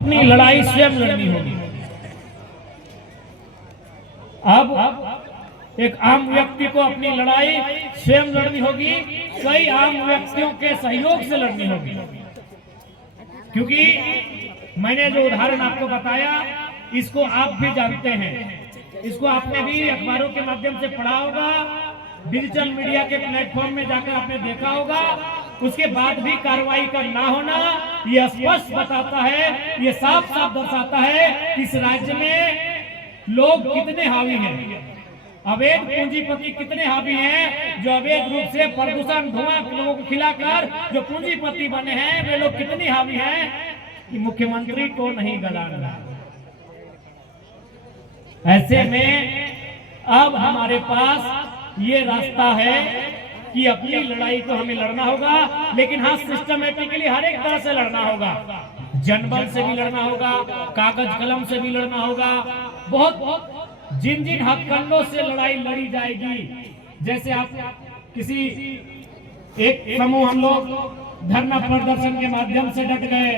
अपनी लड़ाई स्वयं लड़नी होगी। अब एक आम व्यक्ति को अपनी लड़ाई स्वयं लड़नी होगी, कई आम व्यक्तियों के सहयोग से लड़नी होगी। क्योंकि मैंने जो उदाहरण आपको बताया इसको आप भी जानते हैं, इसको आपने भी अखबारों के माध्यम से पढ़ा होगा, डिजिटल मीडिया के प्लेटफॉर्म में जाकर आपने देखा होगा। उसके बाद भी कार्रवाई का ना होना यह स्पष्ट बताता है, यह साफ साफ दर्शाता है कि इस राज्य में लोग कितने हावी हैं, अवैध पूंजीपति कितने हावी हैं, जो अवैध रूप से प्रदूषण धुआं लोगों को खिलाकर जो पूंजीपति बने हैं वे लोग कितने हावी हैं कि मुख्यमंत्री को नहीं गलाना। ऐसे में अब हमारे पास ये रास्ता है कि अपनी लड़ाई तो हमें लड़ना होगा, लेकिन हाँ सिस्टमेटिकली हर एक तरह से लड़ना होगा। जनबल से भी लड़ना होगा, कागज कलम से भी लड़ना होगा, बहुत जिन जिन हथकंडों से लड़ाई लड़ी जाएगी। जैसे आप किसी एक समूह हम लोग धरना प्रदर्शन के माध्यम से डट गए,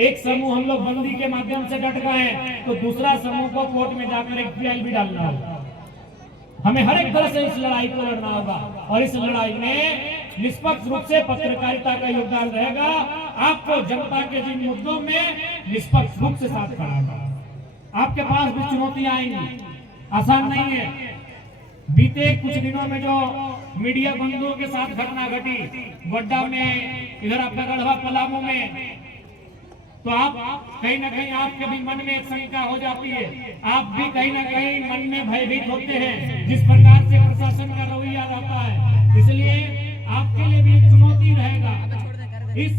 एक समूह हम लोग बंदी के माध्यम से डट गए, तो दूसरा समूह को कोर्ट में जाकर एक पीएल भी डालना होगा। हमें हर एक तरह से इस लड़ाई को लड़ना होगा और इस लड़ाई में निष्पक्ष रूप से पत्रकारिता का योगदान रहेगा। आपको जनता के जिन मुद्दों में निष्पक्ष रूप से साथ खड़ा होगा। आपके पास भी चुनौतियां आएंगी, आसान नहीं है। बीते कुछ दिनों में जो मीडिया बंधुओं के साथ घटना घटी गोड्डा में, इधर आपका गढ़वा पलामू में, तो आप कहीं ना कहीं आपके भी मन में एक शंका हो जाती है, आप भी कहीं ना कहीं मन में भयभीत होते हैं जिस प्रकार से प्रशासन का रवैया रहता है। इसलिए आपके लिए भी एक चुनौती रहेगा, इस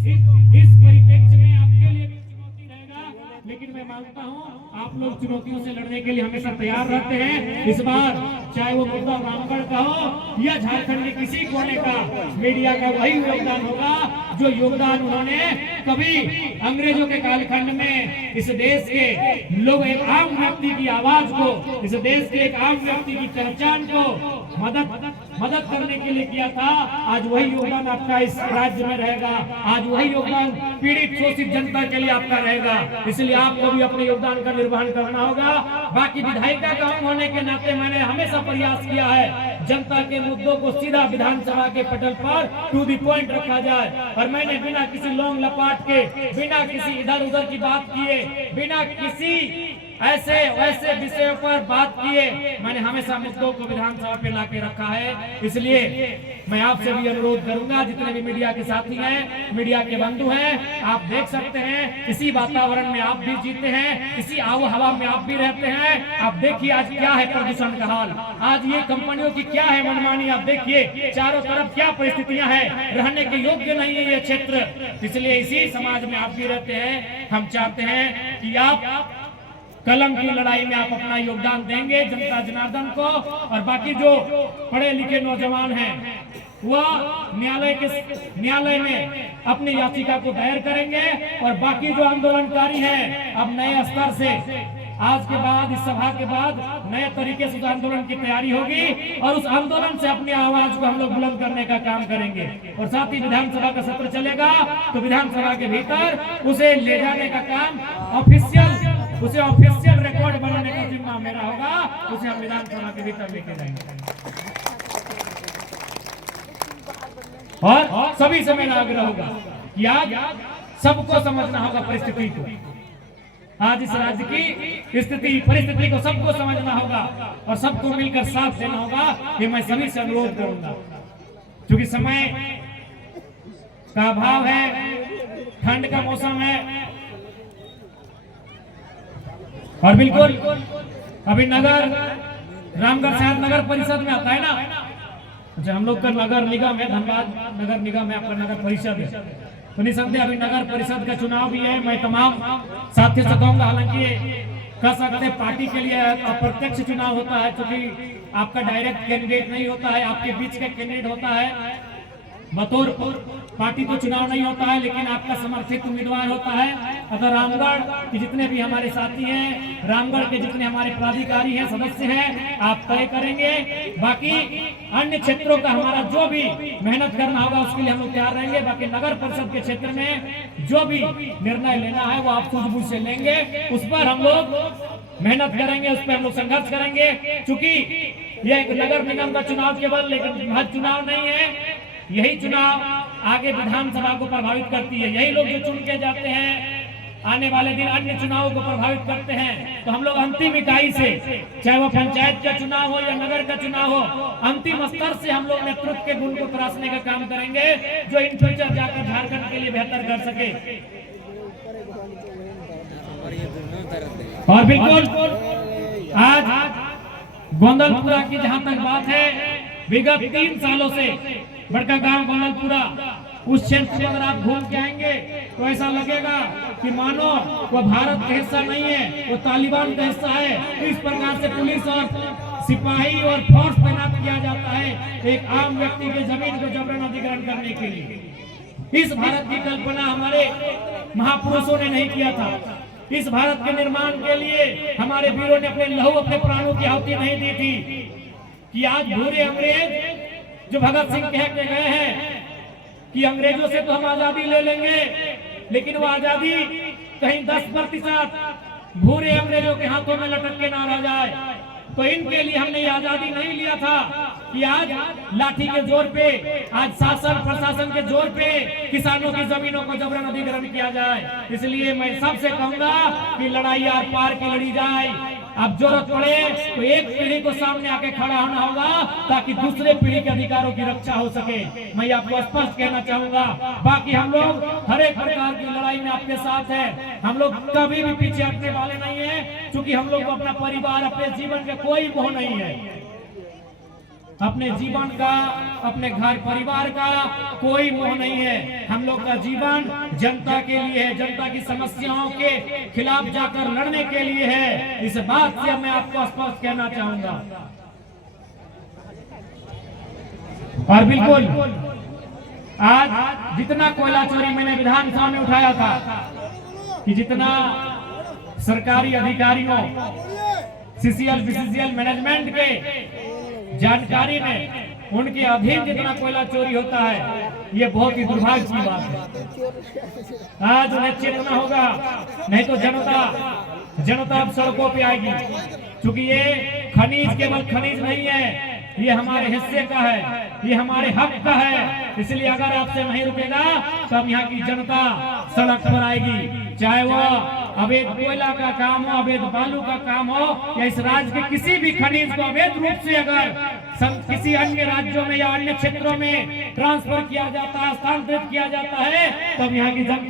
परिप्रेक्ष्य में आपके लिए भी चुनौती रहेगा। लेकिन मैं मानता हूं आप लोग चुनौतियों से लड़ने के लिए हमेशा तैयार रहते हैं। इस बार चाहे वो मुद्दा रामगढ़ का हो या झारखंड के किसी कोने का, मीडिया का वही योगदान होगा जो योगदान उन्होंने कभी अंग्रेजों के कालखंड में इस देश के लोग, एक आम व्यक्ति की आवाज को, इस देश के एक आम व्यक्ति की पहचान को मदद करने के लिए किया था। आज वही योगदान आपका इस राज्य में रहेगा, आज वही योगदान पीड़ित शोषित जनता के लिए आपका रहेगा। इसलिए आपको भी अपने योगदान का निर्वहन करना होगा। बाकी विधायिका का होने के नाते मैंने हमेशा प्रयास किया है जनता के मुद्दों को सीधा विधानसभा के पटल पर टू द पॉइंट रखा जाए, और मैंने बिना किसी लोंग लपाट के, बिना किसी इधर उधर की बात किए, बिना किसी ऐसे वैसे विषयों पर बात किए, मैंने हमेशा मुद्दों को विधानसभा पे लाके रखा है। इसलिए मैं आपसे भी अनुरोध करूंगा, जितने भी मीडिया के साथी हैं, मीडिया के बंधु हैं, आप देख सकते हैं इसी वातावरण में आप भी जीते हैं, इसी आबो हवा में आप भी रहते हैं। आप देखिए आज क्या है प्रदूषण का हाल, आज ये कंपनियों की क्या है मनमानी, आप देखिए चारों तरफ क्या परिस्थितियां हैं, रहने के योग्य नहीं है ये क्षेत्र। इसलिए इसी समाज में आप भी रहते हैं। हम चाहते हैं कि आप कलम की लड़ाई में आप अपना योगदान देंगे जनता जनार्दन को, और बाकी जो पढ़े लिखे नौजवान हैं वह न्यायालय में अपनी याचिका को दायर करेंगे, और बाकी जो आंदोलनकारी हैं अब नए स्तर से आज के बाद, इस सभा के बाद नए तरीके से उस आंदोलन की तैयारी होगी, और उस आंदोलन से अपनी आवाज को हम लोग बुलंद करने का काम करेंगे। और साथ ही विधानसभा का सत्र चलेगा तो विधानसभा के भीतर उसे ले जाने का काम उसे ऑफिशियल रिकॉर्ड बनाने का जिम्मा मेरा होगा, उसे हम विधानसभा के भीतर लेके जाएंगे। और सभी से मेरा आग्रह होगा कि आज सबको समझना होगा परिस्थिति को, आज इस राज्य की स्थिति परिस्थिति को सबको समझना होगा और सबको मिलकर साथ देना होगा। ये मैं सभी से अनुरोध करूंगा, क्योंकि समय का अभाव है, ठंड का मौसम है, और बिल्कुल अभी नगर रामगढ़ शहर नगर परिषद में आता है ना, अच्छा हम लोग का नगर निगम है, धनबाद नगर निगम है, आपका नगर परिषद है, तो निसंदेह अभी नगर परिषद का चुनाव भी है। मैं तमाम साथियों से कहूंगा, हालांकि कह सकते पार्टी के लिए अप्रत्यक्ष चुनाव होता है, क्योंकि आपका डायरेक्ट कैंडिडेट नहीं होता है, आपके बीच का कैंडिडेट होता है। बतौर पार्टी तो चुनाव नहीं होता है, लेकिन आपका समर्थित उम्मीदवार होता है। अगर रामगढ़ के जितने भी हमारे साथी हैं, रामगढ़ के जितने हमारे पदाधिकारी हैं, सदस्य हैं, आप तय करेंगे। बाकी अन्य क्षेत्रों का हमारा जो भी मेहनत करना होगा उसके लिए हम लोग तैयार रहेंगे। बाकी नगर परिषद के क्षेत्र में जो भी निर्णय लेना है वो आप सूझबूझ से लेंगे, उस पर हम लोग मेहनत करेंगे, उस पर हम लोग संघर्ष करेंगे। चूंकि यह एक नगर निगम का चुनाव केवल लेकिन हर चुनाव नहीं है, यही चुनाव आगे विधानसभा को प्रभावित करती है। यही लोग जो चुन के जाते हैं आने वाले दिन अन्य चुनावों को प्रभावित करते हैं। तो हम लोग अंतिम इकाई से, चाहे वो पंचायत का चुनाव हो या नगर का चुनाव हो, अंतिम स्तर से हम लोग नेतृत्व के गुण को तराशने का काम करेंगे, जो इन फ्यूचर जाकर झारखंड के लिए बेहतर कर सके। और बिल्कुल आज गोंदलपुरा की जहां तक बात है, विगत 3 सालों से बड़का गांव गोंदलपुरा उस क्षेत्र में अगर आप घूम के आएंगे तो ऐसा लगेगा कि मानो वो भारत का हिस्सा नहीं है, वो तालिबान का हिस्सा है। इस प्रकार से पुलिस और सिपाही और फोर्स तैनात किया जाता है एक आम व्यक्ति के जमीन को जबरन अधिग्रहण करने के लिए। इस भारत की कल्पना हमारे महापुरुषों ने नहीं किया था। इस भारत के निर्माण के लिए हमारे वीरों ने अपने लहू, अपने प्राणों की आहुति नहीं दी थी। कि आज भूरे अंग्रेज जो भगत सिंह कह के गए हैं कि अंग्रेजों से तो हम आजादी ले लेंगे, लेकिन वो आजादी कहीं 10% भूरे अंग्रेजों के हाथों में लटक के ना रह जाए। तो इनके लिए हमने ये आजादी नहीं लिया था कि आज लाठी के जोर पे, आज शासन प्रशासन के जोर पे किसानों की जमीनों को जबरन अधिग्रहण किया जाए। इसलिए मैं सबसे कहूंगा कि लड़ाई आर पार की लड़ी जाए। अब जरूरत पड़े तो एक पीढ़ी को सामने आके खड़ा होना होगा ताकि दूसरे पीढ़ी के अधिकारों की रक्षा हो सके। मैं आपको स्पष्ट कहना चाहूंगा, बाकी हम लोग हर एक प्रकार की लड़ाई में आपके साथ है। हम लोग कभी भी पीछे हटने वाले नहीं है, क्योंकि हम लोग को अपना परिवार, अपने जीवन का कोई मोह नहीं है। अपने जीवन का, अपने घर परिवार का कोई मोह नहीं है। हम लोग का जीवन जनता के लिए है, जनता की समस्याओं के खिलाफ जाकर लड़ने के लिए है। इस बात से मैं आपको स्पष्ट कहना चाहूंगा। और बिल्कुल आज जितना कोयला चोरी मैंने विधानसभा में उठाया था कि जितना सरकारी अधिकारियों, सीसीएल, बीसीसीएल मैनेजमेंट के जानकारी में उनके अधीन जितना कोयला चोरी होता है, ये बहुत ही दुर्भाग्य की बात है। आज उन्हें चेतना होगा, नहीं तो जनता अब सड़कों पे आएगी। क्योंकि ये खनिज केवल खनिज नहीं है, ये हमारे हिस्से का है, ये हमारे हक का है। इसलिए अगर आपसे नहीं रुकेगा तब यहाँ की जनता सड़क पर आएगी। चाहे वो अवैध कोयला का काम हो, अवैध बालू का काम हो, या इस राज्य के किसी भी खनिज को अवैध रूप से अगर किसी अन्य राज्यों में या अन्य क्षेत्रों में ट्रांसफर किया जाता है, स्थानांतरित किया जाता है, तब यहाँ की जनता